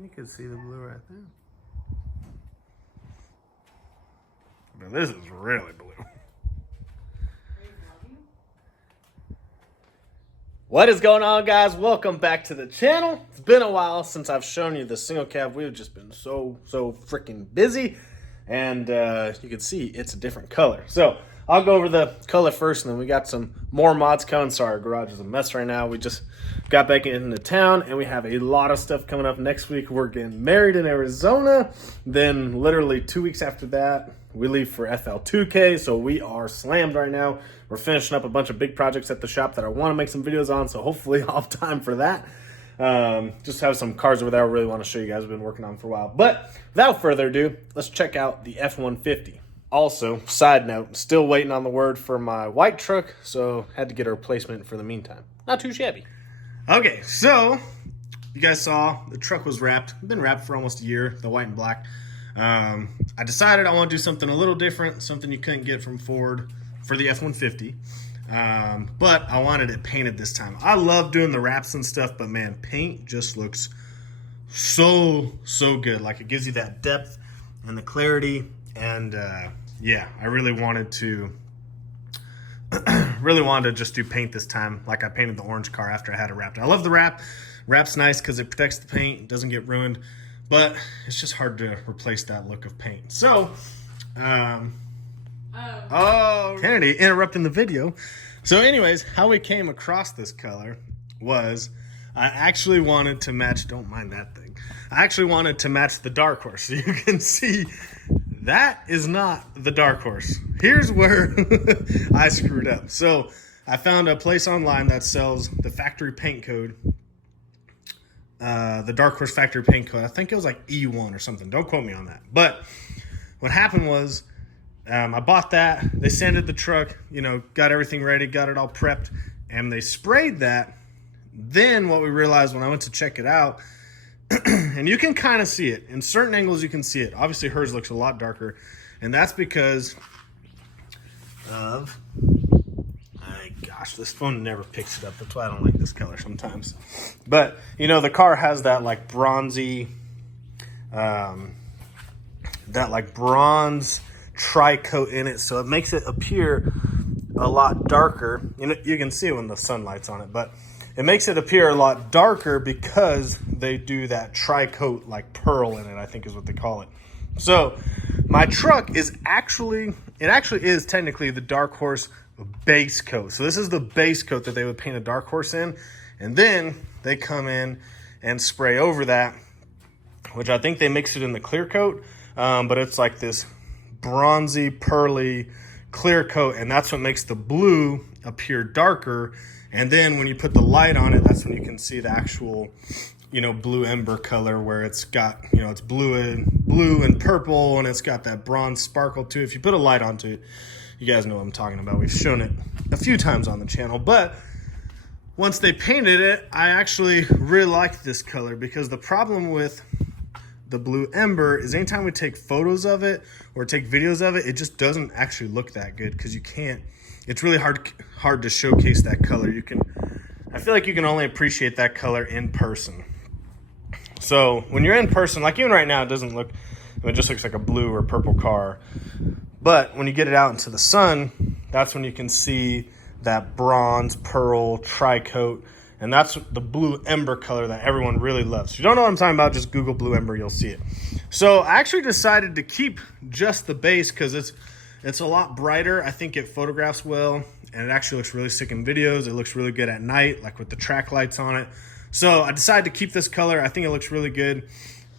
You can see the blue right there. But this is really blue. What is going on, guys? Welcome back to the channel. It's been a while since I've shown you the single cab. We've just been so freaking busy. And you can see it's a different color. So I'll go over the color first, and then we got some more mods coming. Sorry, our garage is a mess right now. We just got back into town, and we have a lot of stuff coming up next week. We're getting married in Arizona. Then literally 2 weeks after that, we leave for FL2K, so we are slammed right now. We're finishing up a bunch of big projects at the shop that I want to make some videos on, so hopefully I'll have time for that. Just have some cars over there I really want to show you guys. I've been working on for a while. But without further ado, let's check out the F-150. Also, side note, still waiting on the word for my white truck, so had to get a replacement for the meantime. Not too shabby. Okay, so you guys saw the truck was wrapped. Been wrapped for almost a year, the white and black. I decided I want to do something a little different, something you couldn't get from Ford for the F-150. But I wanted it painted this time. I love doing the wraps and stuff, but man, paint just looks so good. Like, it gives you that depth and the clarity. And yeah, I really wanted to just do paint this time. Like I painted the orange car after I had it wrapped. I love the wrap. Wrap's nice because it protects the paint, it doesn't get ruined, but it's just hard to replace that look of paint. So, Kennedy interrupting the video. So anyways, how we came across this color was I actually wanted to match, don't mind that thing. I actually wanted to match the Dark Horse. So you can see that is not the Dark Horse. Here's where I screwed up. So I found a place online that sells the factory paint code, the Dark Horse factory paint code. I think it was like E1 or something. Don't quote me on that. But what happened was I bought that. They sanded the truck, got everything ready, got it all prepped, and they sprayed that. Then what we realized when I went to check it out, and you can kind of see it. In certain angles, you can see it. Obviously, hers looks a lot darker, and that's because of... Gosh, this phone never picks it up. That's why I don't like this color sometimes. But, the car has that, like, bronzy... bronze tri-coat in it, so it makes it appear a lot darker. You can see it when the sunlight's on it, but it makes it appear a lot darker because they do that tri-coat, like pearl in it, I think is what they call it. So my truck is actually is technically the Dark Horse base coat. So this is the base coat that they would paint a Dark Horse in, and then they come in and spray over that, which I think they mix it in the clear coat, but it's like this bronzy, pearly clear coat, and that's what makes the blue appear darker. And then when you put the light on it, that's when you can see the actual, blue ember color, where it's got, it's blue and purple, and it's got that bronze sparkle too. If you put a light onto it, you guys know what I'm talking about. We've shown it a few times on the channel. But once they painted it, I actually really liked this color, because the problem with the blue ember is anytime we take photos of it or take videos of it, it just doesn't actually look that good, because you can't, it's really hard to showcase that color. I feel like you can only appreciate that color in person. So when you're in person, like even right now, it just looks like a blue or purple car. But when you get it out into the sun, that's when you can see that bronze, pearl, tri-coat. And that's the blue ember color that everyone really loves. If you don't know what I'm talking about, just Google blue ember, you'll see it. So I actually decided to keep just the base because it's a lot brighter. I think it photographs well, and it actually looks really sick in videos. It looks really good at night, like with the track lights on it. So I decided to keep this color. I think it looks really good.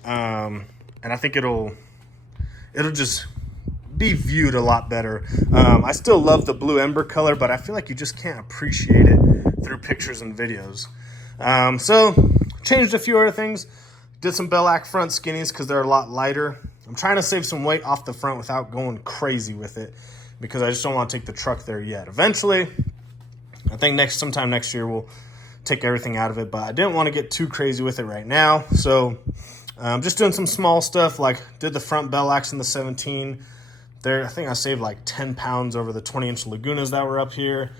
And I think it'll just be viewed a lot better. I still love the blue ember color, but I feel like you just can't appreciate it through pictures and videos. So changed a few other things. Did some Bellac front skinnies because they're a lot lighter. I'm trying to save some weight off the front without going crazy with it, because I just don't want to take the truck there yet. Eventually, I think sometime next year we'll take everything out of it, but I didn't want to get too crazy with it right now. So just doing some small stuff, like did the front Bellacs in the 17. There, I think I saved like 10 pounds over the 20-inch Lagunas that were up here.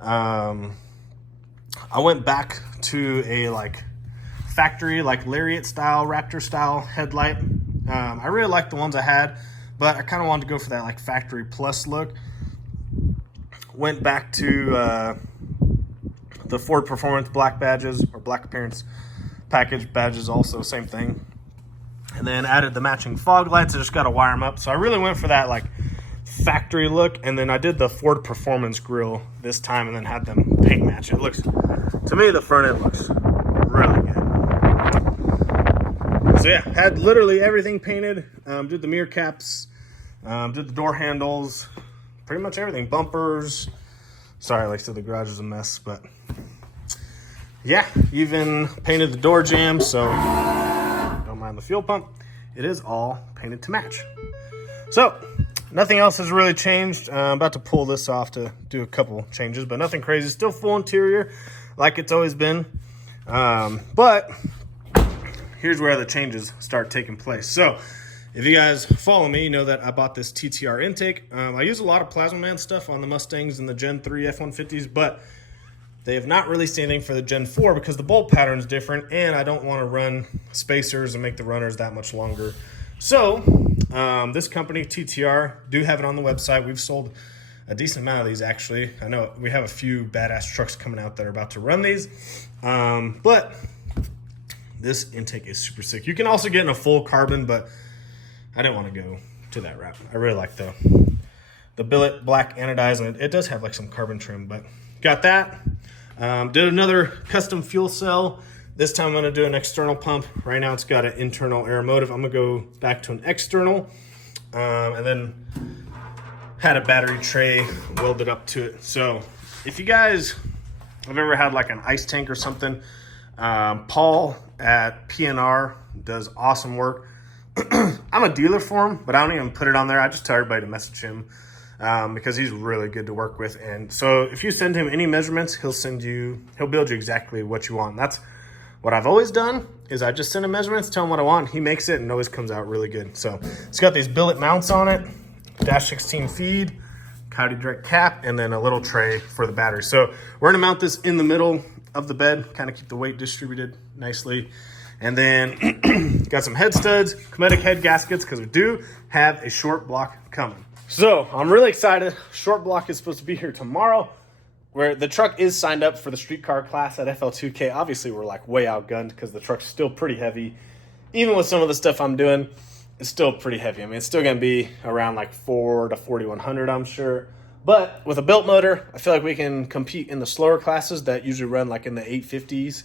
I went back to a factory, like Lariat style, Raptor style headlight. I really liked the ones I had, but I kind of wanted to go for that like factory plus look. Went back to the Ford Performance black badges, or black appearance package badges, also same thing. And then added the matching fog lights. I just got to wire them up. So I really went for that like factory look. And then I did the Ford Performance grille this time and then had them paint match. It looks, to me, the front end looks really good. So yeah, had literally everything painted. Did the mirror caps, did the door handles, pretty much everything. Bumpers. Sorry, like I said, the garage is a mess, but yeah, even painted the door jamb. So don't mind the fuel pump. It is all painted to match. So nothing else has really changed. I'm about to pull this off to do a couple changes, but nothing crazy. Still full interior like it's always been. But here's where the changes start taking place. So if you guys follow me, you know that I bought this TTR intake. I use a lot of Plasma Man stuff on the Mustangs and the Gen 3 F-150s, but they have not released anything for the Gen 4 because the bolt pattern is different, and I don't want to run spacers and make the runners that much longer. So this company, TTR, do have it on the website. We've sold a decent amount of these, actually. I know we have a few badass trucks coming out that are about to run these, but this intake is super sick. You can also get in a full carbon, but I didn't want to go to that route. I really like the billet black anodized, and it does have like some carbon trim, but got that. Did another custom fuel cell. This time I'm going to do an external pump. Right now it's got an internal Aeromotive. I'm going to go back to an external, and then had a battery tray welded up to it. So if you guys have ever had like an ice tank or something, Paul at PNR does awesome work. I'm a dealer for him, but I don't even put it on there. I just tell everybody to message him because he's really good to work with. And so if you send him any measurements, he'll build you exactly what you want. And that's what I've always done, is I just send him measurements, tell him what I want. He makes it and it always comes out really good. So it's got these billet mounts on it, dash 16 feed, Coyote Direct cap, and then a little tray for the battery. So we're gonna mount this in the middle of the bed, kind of keep the weight distributed nicely. And then got some head studs, Cometic head gaskets, because we do have a short block coming. So I'm really excited. Short block is supposed to be here tomorrow, where the truck is signed up for the streetcar class at FL2K. Obviously, we're like way outgunned because the truck's still pretty heavy. Even with some of the stuff I'm doing, it's still pretty heavy. I mean, it's still going to be around like 4 to 4,100, I'm sure. But with a built motor, I feel like we can compete in the slower classes that usually run like in the 850s.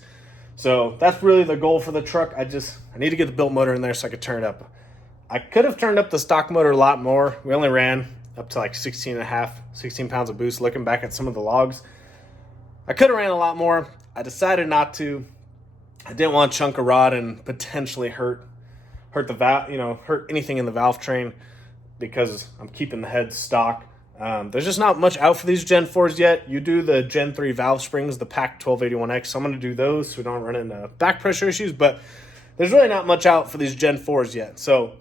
So that's really the goal for the truck. I need to get the built motor in there so I could turn it up. I could have turned up the stock motor a lot more. We only ran up to like 16 pounds of boost. Looking back at some of the logs, I could have ran a lot more. I decided not to. I didn't want to chunk a rod and potentially hurt the valve, hurt anything in the valve train, because I'm keeping the head stock. There's just not much out for these Gen 4s yet. You do the Gen 3 valve springs, the PAC 1281X. So I'm going to do those so we don't run into back pressure issues. But there's really not much out for these Gen 4s yet. So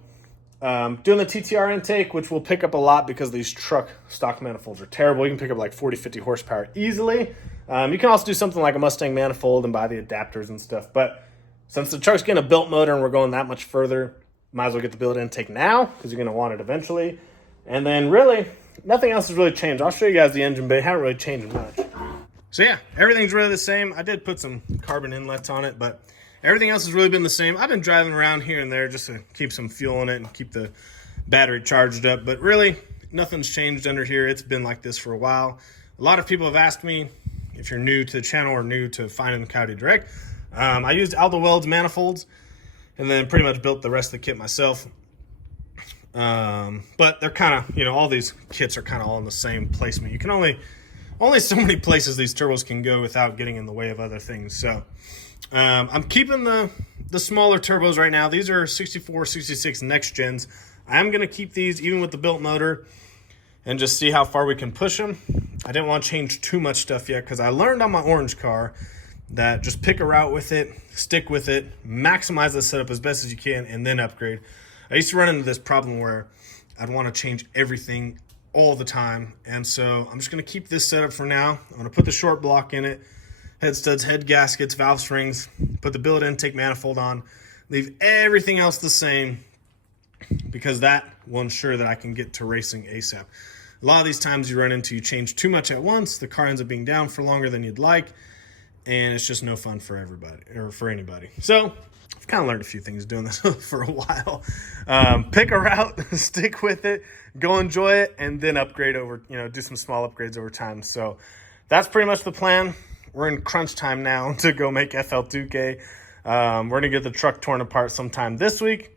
doing the TTR intake, which will pick up a lot because these truck stock manifolds are terrible. You can pick up like 40, 50 horsepower easily. You can also do something like a Mustang manifold and buy the adapters and stuff. But since the truck's getting a built motor and we're going that much further, might as well get the built intake now because you're going to want it eventually. And then really, nothing else has really changed. I'll show you guys the engine bay. Haven't really changed much. So yeah, everything's really the same. I did put some carbon inlets on it, but everything else has really been the same. I've been driving around here and there just to keep some fuel in it and keep the battery charged up. But really, nothing's changed under here. It's been like this for a while. A lot of people have asked me, if you're new to the channel or new to finding the Coyote Direct, I used Aldo Weld's manifolds and then pretty much built the rest of the kit myself. But they're kind of, all these kits are kind of all in the same placement. You can only so many places these turbos can go without getting in the way of other things. So I'm keeping the smaller turbos right now. These are 64, 66 next gens. I'm going to keep these even with the built motor and just see how far we can push them. I didn't want to change too much stuff yet because I learned on my orange car that just pick a route with it, stick with it, maximize the setup as best as you can, and then upgrade. I used to run into this problem where I'd want to change everything all the time. And so I'm just going to keep this setup for now. I'm going to put the short block in it. head studs, head gaskets, valve springs, put the billet intake manifold on, leave everything else the same, because that will ensure that I can get to racing ASAP. A lot of these times you run into, you change too much at once, the car ends up being down for longer than you'd like, and it's just no fun for everybody, or for anybody. So I've kind of learned a few things doing this for a while. Pick a route, stick with it, go enjoy it, and then upgrade over, do some small upgrades over time. So that's pretty much the plan. We're in crunch time now to go make FL2K. We're going to get the truck torn apart sometime this week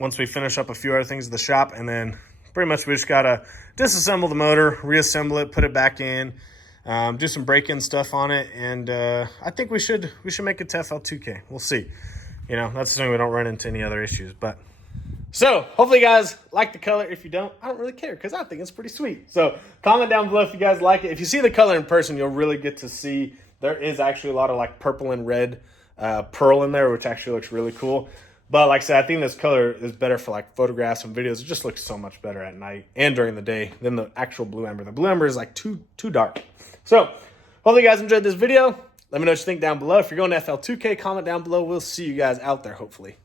once we finish up a few other things at the shop, and then pretty much we just got to disassemble the motor, reassemble it, put it back in, do some break-in stuff on it, and I think we should make it to FL2K. We'll see. That's assuming we don't run into any other issues. But so hopefully you guys like the color. If you don't, I don't really care, because I think it's pretty sweet. So comment down below if you guys like it. If you see the color in person, you'll really get to see there is actually a lot of like purple and red pearl in there, which actually looks really cool. But like I said, I think this color is better for like photographs and videos. It just looks so much better at night and during the day than the actual Blue Ember. The Blue Ember is like too dark. So hopefully you guys enjoyed this video. Let me know what you think down below. If you're going to FL2K, comment down below. We'll see you guys out there, hopefully.